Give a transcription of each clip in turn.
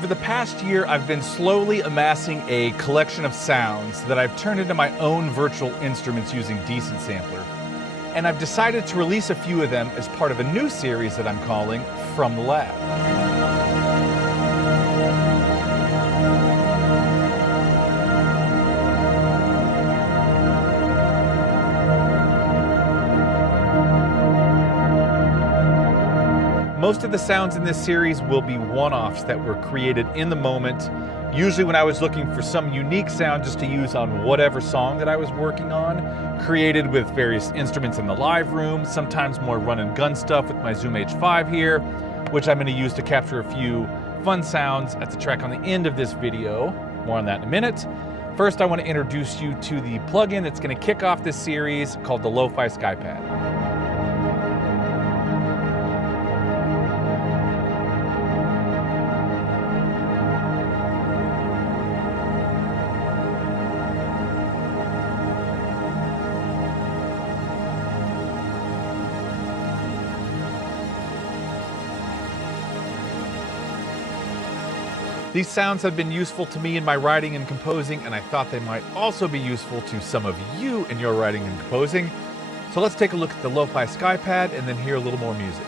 Over the past year, I've been slowly amassing a collection of sounds that I've turned into my own virtual instruments using Decent Sampler. And I've decided to release a few of them as part of a new series that I'm calling From the Lab. Most of the sounds in this series will be one-offs that were created in the moment, usually when I was looking for some unique sound just to use on whatever song that I was working on, created with various instruments in the live room, sometimes more run and gun stuff with my Zoom H5 here, which I'm going to use to capture a few fun sounds at the track on the end of this video. More on that in a minute. First, I want to introduce you to the plugin that's going to kick off this series called the Lo-Fi Skypad. These sounds have been useful to me in my writing and composing, and I thought they might also be useful to some of you in your writing and composing. So let's take a look at the Lo-Fi Skypad and then hear a little more music.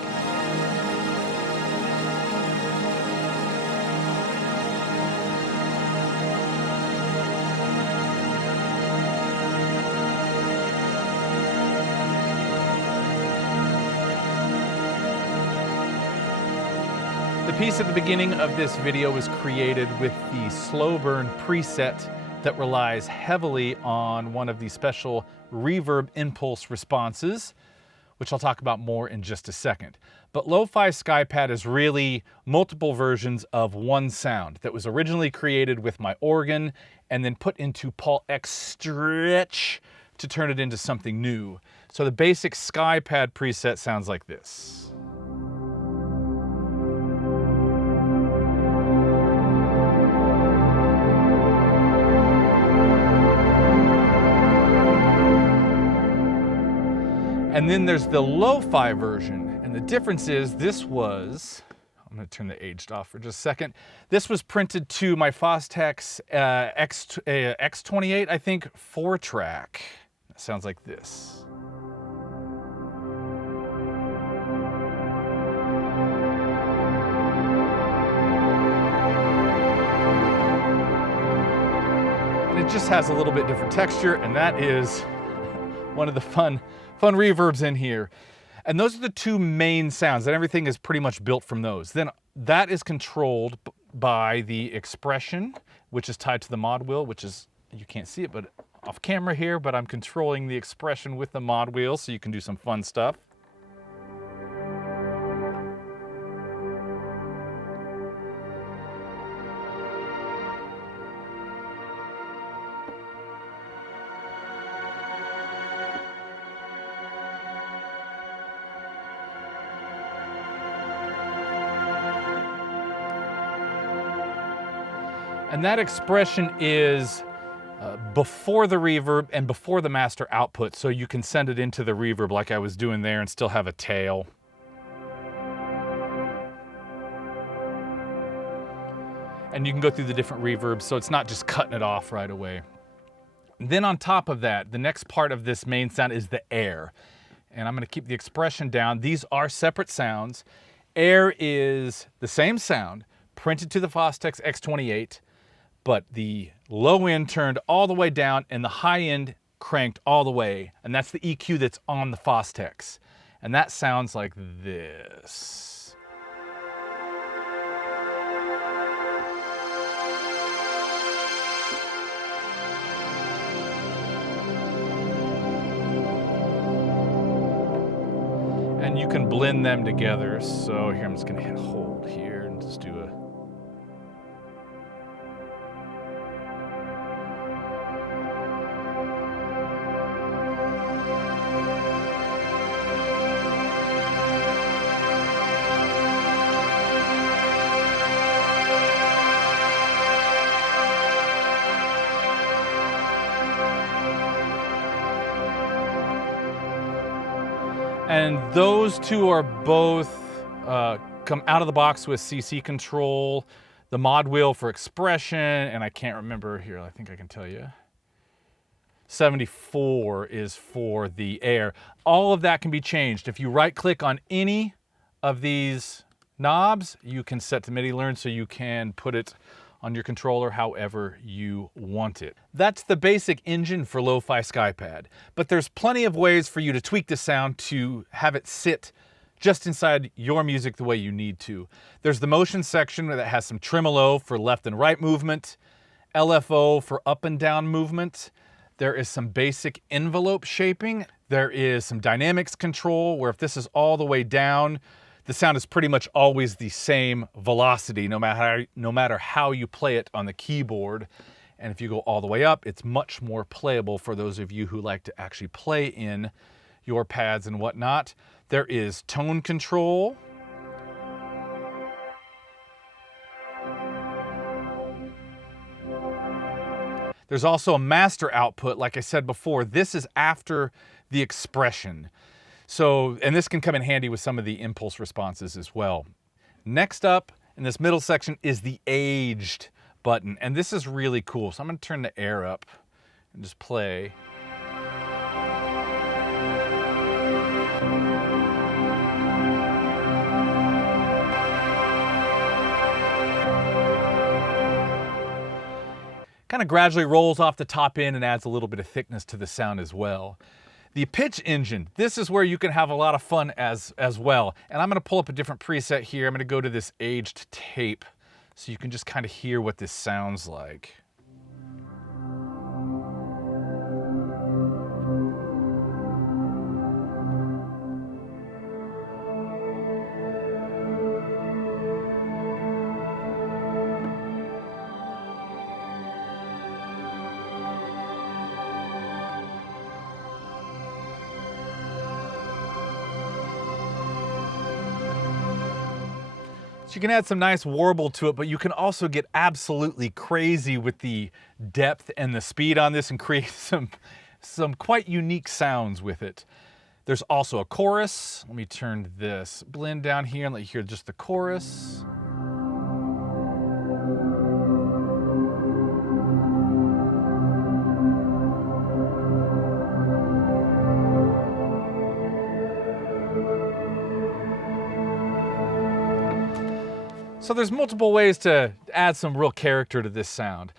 The piece at the beginning of this video was created with the slow burn preset that relies heavily on one of the special reverb impulse responses, which I'll talk about more in just a second. But Lo-Fi Skypad is really multiple versions of one sound that was originally created with my organ and then put into Paul X Stretch to turn it into something new. So the basic Skypad preset sounds like this. And then there's the lo-fi version, and the difference is this was, I'm going to turn the aged off for just a second. This was printed to my Fostex X28, I think, 4-track. It sounds like this. And it just has a little bit different texture, and that is one of the fun reverbs in here. And those are the two main sounds, and everything is pretty much built from those. Then that is controlled by the expression, which is tied to the mod wheel, which is, you can't see it but off camera here, but I'm controlling the expression with the mod wheel so you can do some fun stuff. And that expression is before the reverb and before the master output, so you can send it into the reverb like I was doing there and still have a tail. And you can go through the different reverbs, so it's not just cutting it off right away. And then on top of that, the next part of this main sound is the air. And I'm going to keep the expression down. These are separate sounds. Air is the same sound, printed to the Fostex X28, but the low end turned all the way down and the high end cranked all the way. And that's the EQ that's on the Fostex. And that sounds like this. And you can blend them together. So here, I'm just gonna hit hold here and just do a And those two are both come out of the box with CC control. the mod wheel for expression, and I can't remember here, I think I can tell you. 74 is for the air. All of that can be changed. If you right click on any of these knobs, you can set to MIDI learn, so you can put it on your controller however you want it. That's the basic engine for Lo-Fi SkyPad, but there's plenty of ways for you to tweak the sound to have it sit just inside your music the way you need to. There's the motion section that has some tremolo for left and right movement, LFO for up and down movement. There is some basic envelope shaping. There is some dynamics control where if this is all the way down, the sound is pretty much always the same velocity no matter how you play it on the keyboard. And if you go all the way up, it's much more playable for those of you who like to actually play in your pads and whatnot. There is tone control. There's also a master output. Like I said before, this is after the expression. So, and this can come in handy with some of the impulse responses as well. Next up in this middle section is the aged button. And this is really cool. So I'm going to turn the air up and just play. Kind of gradually rolls off the top end and adds a little bit of thickness to the sound as well. The pitch engine, this is where you can have a lot of fun as well. And I'm gonna pull up a different preset here. I'm gonna go to this aged tape so you can just kind of hear what this sounds like. So you can add some nice warble to it, but you can also get absolutely crazy with the depth and the speed on this and create some quite unique sounds with it. There's also a chorus. Let me turn this blend down here and let you hear just the chorus. So there's multiple ways to add some real character to this sound.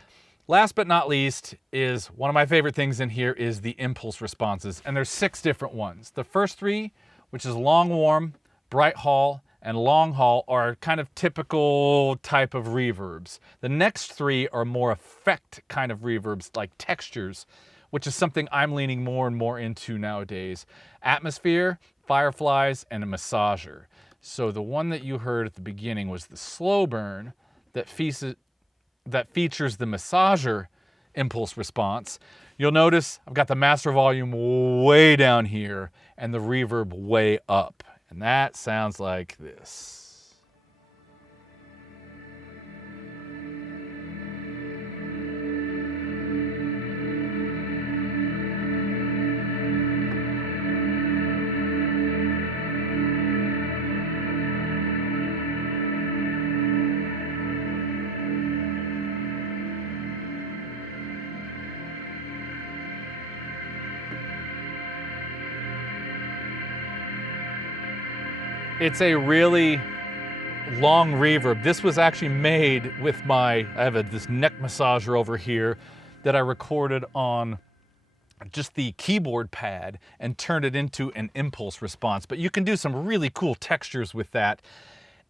Last but not least is one of my favorite things in here is the impulse responses, and there's 6 different ones. The first 3, which is long warm, bright haul, and long haul, are kind of typical type of reverbs. The next 3 are more effect kind of reverbs, like textures, which is something I'm leaning more and more into nowadays. Atmosphere, fireflies, and a massager. So the one that you heard at the beginning was the slow burn that features the massager impulse response. You'll notice I've got the master volume way down here and the reverb way up. And that sounds like this. It's a really long reverb. This was actually made with I have this neck massager over here that I recorded on just the keyboard pad and turned it into an impulse response. But you can do some really cool textures with that,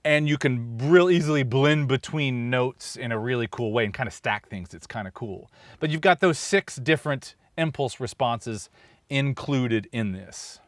and you can real easily blend between notes in a really cool way and kind of stack things. It's kind of cool. But you've got those 6 different impulse responses included in this.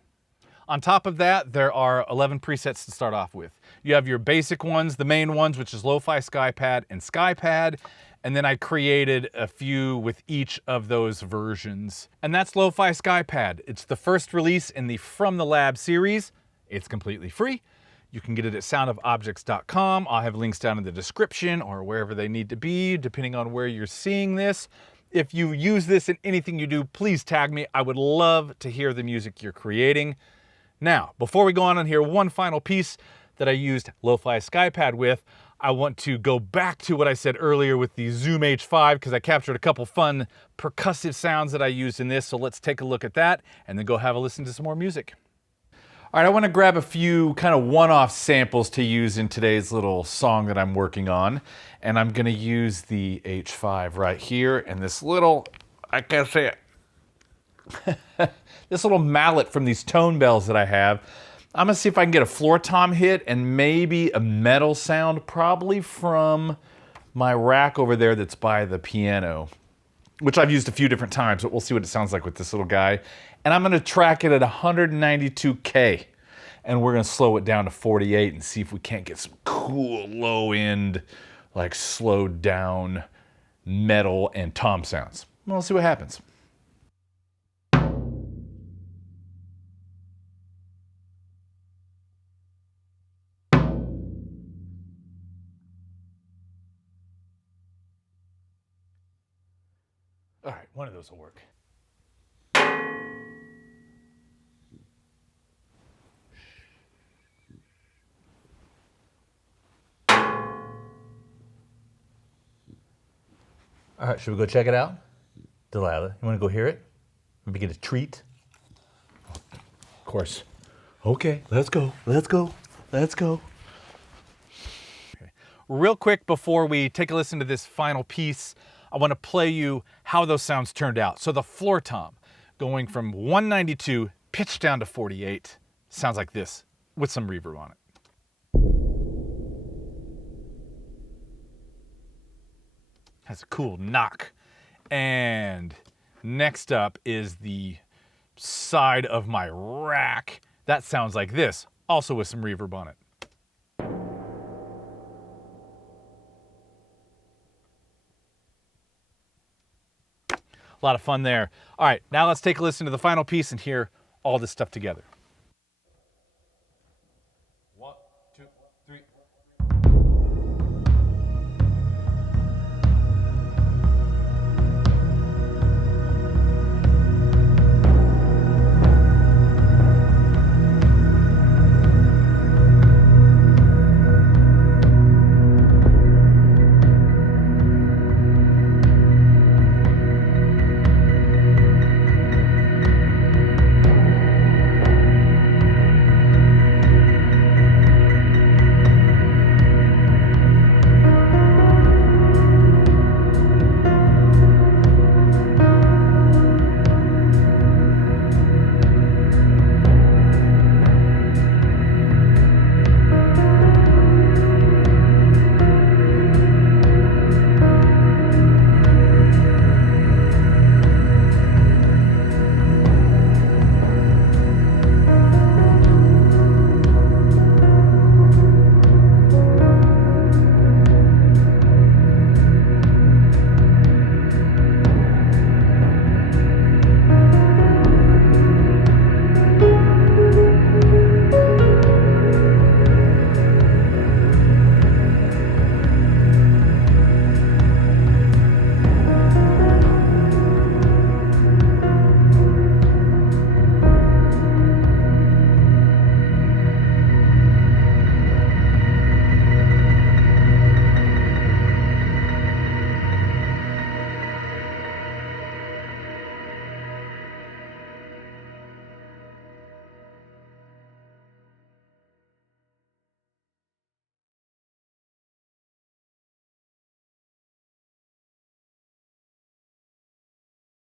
On top of that, there are 11 presets to start off with. You have your basic ones, the main ones, which is Lo-Fi SkyPad and SkyPad, and then I created a few with each of those versions. And that's Lo-Fi SkyPad. It's the first release in the From the Lab series. It's completely free. You can get it at soundofobjects.com. I'll have links down in the description or wherever they need to be, depending on where you're seeing this. If you use this in anything you do, please tag me. I would love to hear the music you're creating. Now, before we go on here, one final piece that I used Lo-Fi SkyPad with, I want to go back to what I said earlier with the Zoom H5 because I captured a couple fun percussive sounds that I used in this. So let's take a look at that and then go have a listen to some more music. All right, I want to grab a few kind of one-off samples to use in today's little song that I'm working on. And I'm going to use the H5 right here and this little, I can't say it, this little mallet from these tone bells that I have. I'm going to see if I can get a floor tom hit and maybe a metal sound, probably from my rack over there that's by the piano, which I've used a few different times, but we'll see what it sounds like with this little guy. And I'm gonna track it at 192K. And we're gonna slow it down to 48 and see if we can't get some cool low end, like slowed down metal and tom sounds. We'll see what happens. All right, one of those will work. All right, should we go check it out? Delilah, you want to go hear it? Maybe get a treat? Of course. Okay, let's go, let's go, let's go. Okay. Real quick before we take a listen to this final piece, I want to play you how those sounds turned out. So the floor tom, going from 192 pitched down to 48, sounds like this with some reverb on it. Has a cool knock. And next up is the side of my rack. That sounds like this, also with some reverb on it. A lot of fun there. All right, now let's take a listen to the final piece and hear all this stuff together.